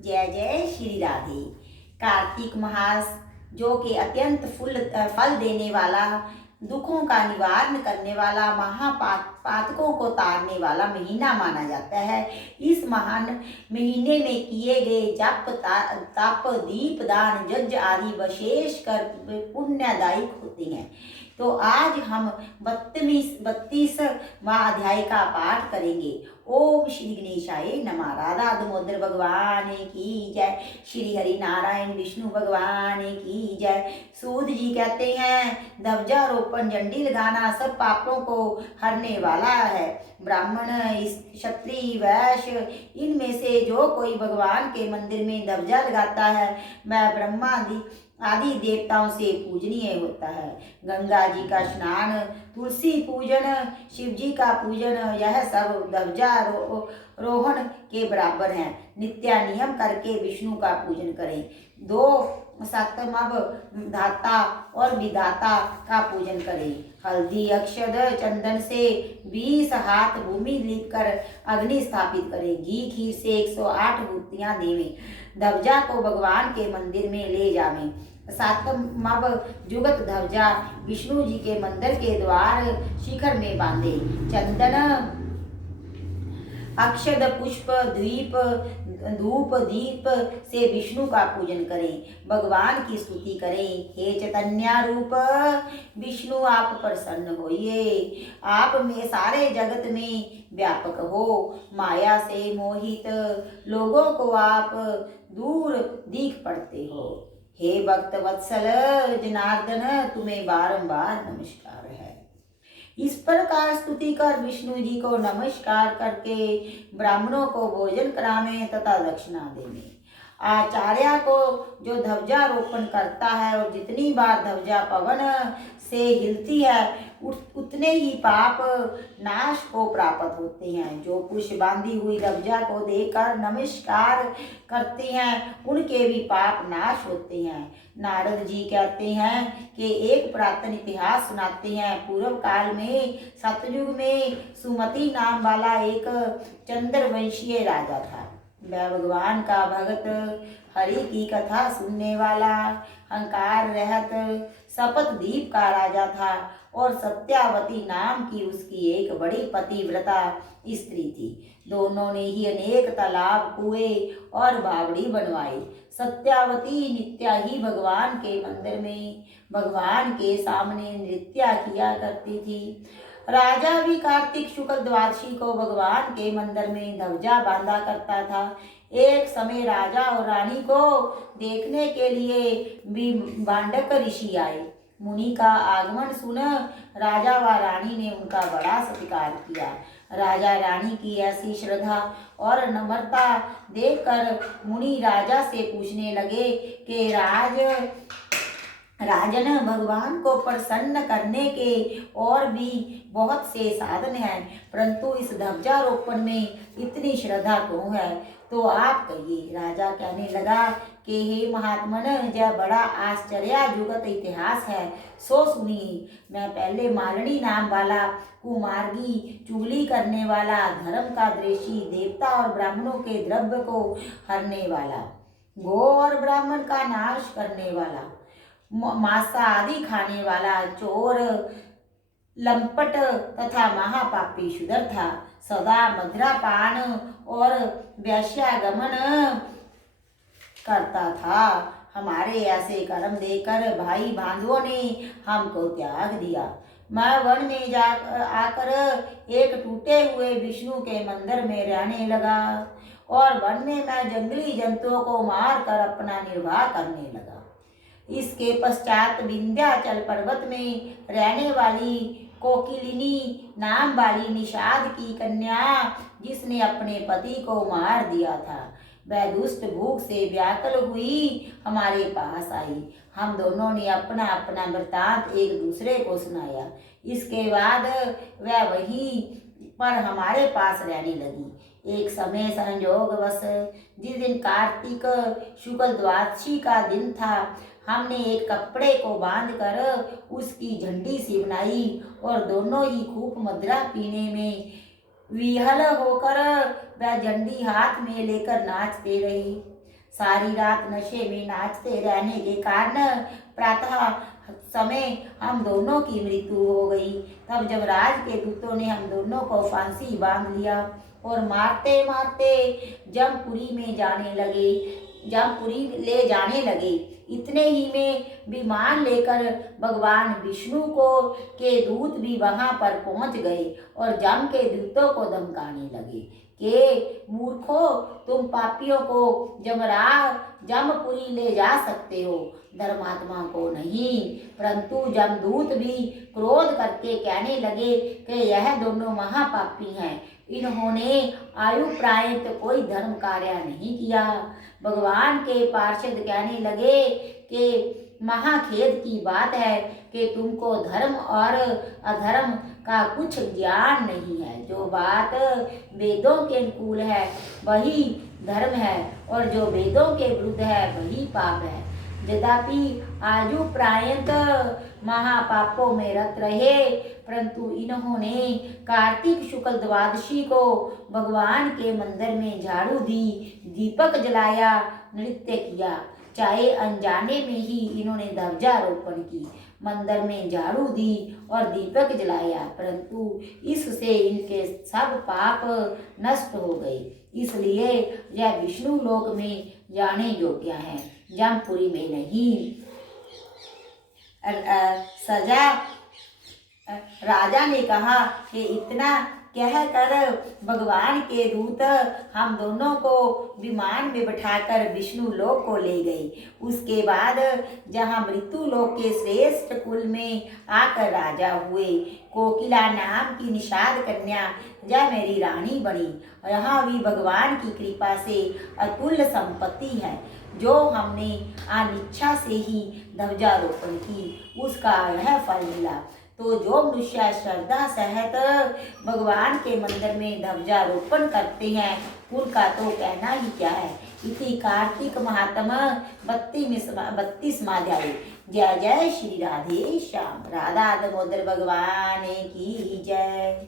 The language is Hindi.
जय जय श्री राधे। कार्तिक मास जो कि अत्यंत फल देने वाला, दुखों का निवारण करने वाला, महापातकों को तारने वाला महीना माना जाता है। इस महान महीने में किए गए जप तप दीप दान यज्ञ आदि विशेष कर पुण्यदायक होते हैं। तो आज हम 32वां अध्याय का पाठ करेंगे। ओम श्री गणेशाय नमः। राधा दामोदर भगवान की जय। श्री हरि नारायण विष्णु भगवान की जय। सूद जी कहते हैं ध्वजारोपण झंडी लगाना सब पापों को हरने वाला है। ब्राह्मण क्षत्रिय वैश्य इनमें से जो कोई भगवान के मंदिर में ध्वजा लगाता है वह ब्रह्मा आदि देवताओं से पूजनीय होता है। गंगा जी का स्नान, तुलसी पूजन, शिव जी का पूजन, यह सब ध्वजारोहण के बराबर हैं। नित्य नियम करके विष्णु का पूजन करें। 2 सतमव धाता और विधाता का पूजन करें। हल्दी अक्षत चंदन से 20 हाथ भूमि लीप कर अग्नि स्थापित करें। घी खीर से 108 मूर्तियां देवें। ध्वजा को भगवान के मंदिर में ले जावें। 7वां जुगत ध्वजा विष्णु जी के मंदिर के द्वार शिखर में बांधे। चंदन अक्षत पुष्प द्वीप धूप दीप से विष्णु का पूजन करें। भगवान की स्तुति करें। हे चैतन्य रूप विष्णु आप प्रसन्न होइए। आप में सारे जगत में व्यापक हो। माया से मोहित लोगों को आप दूर दिख पड़ते हो। हे भक्त वत्सल जनार्दन तुम्हें बारंबार नमस्कार है। इस प्रकार स्तुति कर विष्णु जी को नमस्कार करके ब्राह्मणों को भोजन करावें तथा दक्षिणा देवें। आचार्य को जो ध्वजारोपण करता है और जितनी बार ध्वजा पवन से हिलती है उतने ही पाप नाश को प्राप्त होते हैं। जो पुष्प बांधी हुई ध्वजा को देखकर नमस्कार करते हैं उनके भी पाप नाश होते हैं। नारद जी कहते हैं कि एक पुरातन इतिहास सुनाते हैं। पूर्व काल में सतयुग में सुमति नाम वाला एक चंद्रवंशीय राजा था। वह भगवान का भगत, हरि की कथा सुनने वाला, अहंकार रहत शपथ दीप का राजा था और सत्यावती नाम की उसकी एक बड़ी पतिव्रता स्त्री थी। दोनों ने ही अनेक तालाब, कुएं और बावड़ी बनवाई। सत्यावती नित्य ही भगवान के मंदिर में भगवान के सामने नृत्य किया करती थी। राजा भी कार्तिक शुक्ल द्वादशी को भगवान के मंदिर में ध्वजा बांधा करता था। एक समय राजा और रानी को देखने के लिए भी बांडक ऋषि आए। मुनि का आगमन सुन राजा व रानी ने उनका बड़ा सत्कार किया। राजा रानी की ऐसी श्रद्धा और नम्रता देखकर मुनि राजा से पूछने लगे कि राजन, भगवान को प्रसन्न करने के और भी बहुत से साधन हैं, परंतु इस ध्वजारोपण में इतनी श्रद्धा क्यों है? तो आप कहिए। राजा कहने लगा कि हे महात्मन, यह बड़ा आश्चर्यजनक इतिहास है, सो सुनिए। मैं पहले मालिनी नाम वाला कुमार्गी, चुगली करने वाला, धर्म का द्वेषी, देवता और ब्राह्मणों के द्रव्य को हरने वाला, गो और ब्राह्मण का नाश करने वाला, मांसा आदि खाने वाला, चोर, लंपट तथा महापापी शूद्र था। सदा मदिरापान और वेश्यागमन करता था। हमारे ऐसे कर्म देखकर भाई बंधुओं ने हमको त्याग दिया। मैं वन में आकर एक टूटे हुए विष्णु के मंदिर में रहने लगा और वन में मैं जंगली जंतुओं को मार कर अपना निर्वाह करने लगा। इसके पश्चात विंध्याचल पर्वत में रहने वाली कोकिलिनी नाम वाली निषाद की कन्या, जिसने अपने पति को मार दिया था, वह दुष्ट भूख से व्याकुल हुई हमारे पास आई। हम दोनों ने अपना अपना वृतांत एक दूसरे को सुनाया। इसके बाद वह वहीं पर हमारे पास रहने लगी। एक समय संयोगवश जिस दिन कार्तिक शुक्ल द्वादशी का दिन था, हमने एक कपड़े को बांधकर उसकी झंडी सी बनाई और दोनों ही खूब मदिरा पीने में विहल होकर वह झंडी हाथ में लेकर नाचते रहे। सारी रात नशे में नाचते रहने के कारण प्रातः समय हम दोनों की मृत्यु हो गई। तब जमराज के दूतों ने हम दोनों को फांसी बांध लिया और मारते मारते जमपुरी ले जाने लगे। इतने ही में विमान लेकर भगवान विष्णु को के दूत भी वहां पर पहुंच गए और जम के दूतों को धमकाने लगे कि मूर्खों, तुम पापियों को जमपुरी ले जा सकते हो, धर्मात्मा को नहीं। परंतु जमदूत भी क्रोध करके कहने लगे कि यह दोनों महापापी हैं, इन्होंने आयु प्रायत कोई धर्म कार्य नहीं किया। भगवान के पार्षद कहने लगे कि महाखेद की बात है कि तुमको धर्म और अधर्म का कुछ ज्ञान नहीं है। जो बात वेदों के अनुकूल है वही धर्म है और जो वेदों के विरुद्ध है वही पाप है। यद्यपि आयु प्रायत महापापों में रत रहे, परंतु इन्होंने कार्तिक शुक्ल द्वादशी को भगवान के मंदिर में झाड़ू दी, दीपक जलाया, नृत्य किया। चाहे अनजाने में ही इन्होंने ध्वजारोपण की, मंदिर में झाड़ू दी और दीपक जलाया, परंतु इससे इनके सब पाप नष्ट हो गए। इसलिए यह विष्णु लोक में जाने योग्य है, जमपुरी में नहीं। सजा राजा ने कहा कि इतना कहकर भगवान के दूत हम दोनों को विमान में बिठाकर विष्णु लोक को ले गए। उसके बाद जहाँ मृत्यु लोक के श्रेष्ठ कुल में आकर राजा हुए, कोकिला नाम की निषाद कन्या यह मेरी रानी बनी। यहाँ भी भगवान की कृपा से अतुल्य संपत्ति है। जो हमने अनिच्छा से ही ध्वजारोपण की, उसका यह फल मिला। तो जो मनुष्य श्रद्धा सहित भगवान के मंदिर में ध्वजारोपण करते हैं, उनका तो कहना ही क्या है। इति कार्तिक महात्मा 32वां अध्याय। जय जय श्री राधे श्याम। राधा दामोदर भगवान की जय।